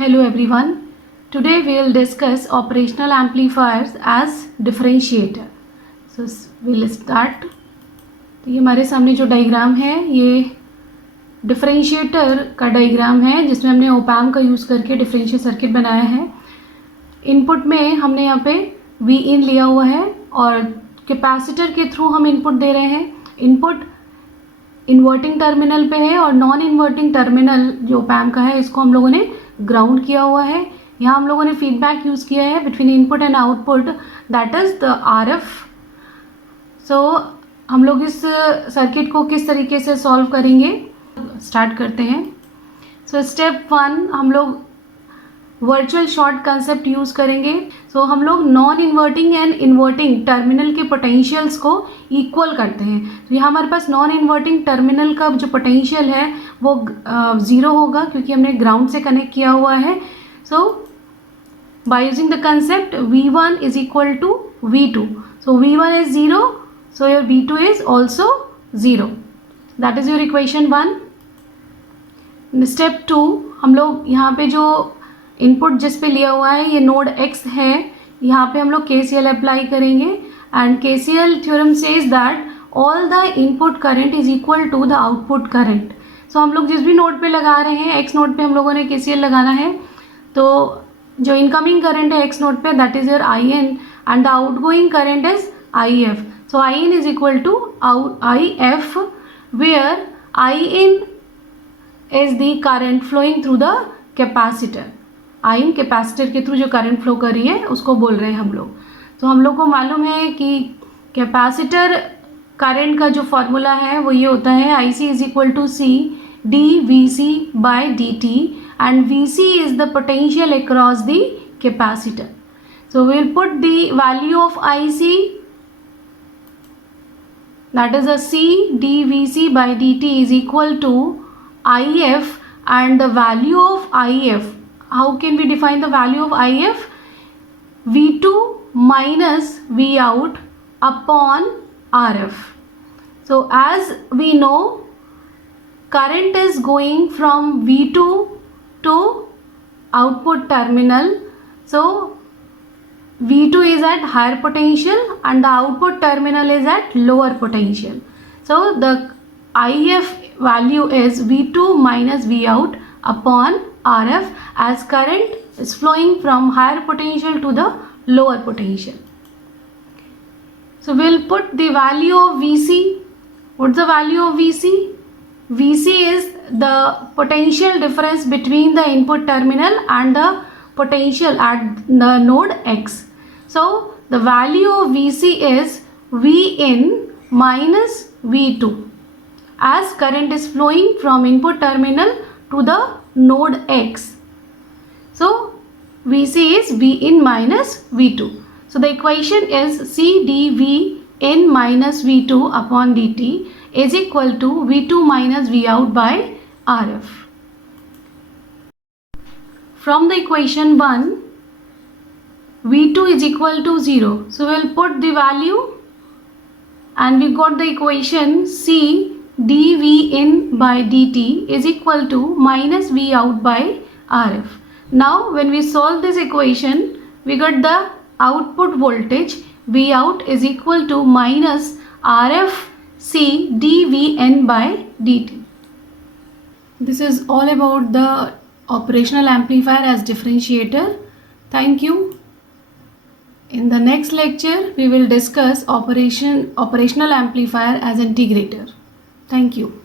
Hello everyone. Today we will discuss operational amplifiers as differentiator. So we'll start. तो ये हमारे सामने जो डायग्राम है ये डिफरेंशिएटर का डायग्राम है जिसमें हमने ओपैम्प का यूज़ करके डिफरेंशियल सर्किट बनाया है. इनपुट में हमने यहाँ पे वी इन लिया हुआ है और कैपेसिटर के थ्रू हम इनपुट दे रहे हैं. इनपुट इन्वर्टिंग टर्मिनल पे है और नॉन इन्वर्टिंग टर्मिनल जो ओपैम्प का है इसको हम लोगों ने ग्राउंड किया हुआ है. यहाँ हम लोगों ने फीडबैक यूज़ किया है between input and output, that is the RF. सो हम लोग इस सर्किट को किस तरीके से सॉल्व करेंगे स्टार्ट करते हैं. सो स्टेप 1 हम लोग वर्चुअल शॉर्ट कंसेप्ट यूज़ करेंगे. सो हम लोग non inverting and inverting terminal के पोटेंशियल्स को इक्वल करते हैं. तो यहाँ हमारे पास नॉन इन्वर्टिंग टर्मिनल का जो पोटेंशियल है वो 0 होगा क्योंकि हमने ग्राउंड से कनेक्ट किया हुआ है. So by using the concept V1 is equal to V2. So V1 is 0, so your V2 is also 0. That is your equation 1. Step 2 हम लोग यहाँ पे जो इनपुट जिस पे लिया हुआ है ये नोड X है, यहाँ पे हम लोग KCL अप्लाई करेंगे and KCL theorem says that all the input current is equal to the output current. So हम लोग जिस भी नोड पे लगा रहे हैं X नोड पे हम लोगों ने KCL लगाना है. तो जो इनकमिंग करंट है X नोड पे that is your IN and the outgoing current is IF. So IN is equal to IF, where IN is the current flowing through the capacitor. IN capacitor के थ्रू जो current flow कर रही है उसको बोल रहे हैं हम लोग. तो हम लोग को मालूम है कि कैपेसिटर करंट का जो फॉर्मूला है वो ये होता है IC is equal to C dVC by dt and VC is the potential across the capacitor. So we will put the value of IC, that is a C dVC by dt is equal to IF, and the value of IF, how can we define the value of IF? V2 minus V out upon RF. So as we know current is going from V2 to output terminal. So V2 is at higher potential and the output terminal is at lower potential. So the IF value is V2 minus V out upon RF as current is flowing from higher potential to the lower potential. So we'll put the value of VC. What's the value of VC? VC is the potential difference between the input terminal and the potential at the node X. So the value of VC is Vin minus V2 as current is flowing from input terminal to the node X. So VC is Vin minus V2. So the equation is C dVin minus V2 upon dt is equal to V2 minus V out by RF. From the equation 1 V2 is equal to 0. So we'll put the value and we got the equation C dVin by dt is equal to minus V out by RF. Now when we solve this equation we got the output voltage V out is equal to minus RF C dVn by dt. This is all about the operational amplifier as differentiator. Thank you. In the next lecture, we will discuss operational amplifier as integrator. Thank you.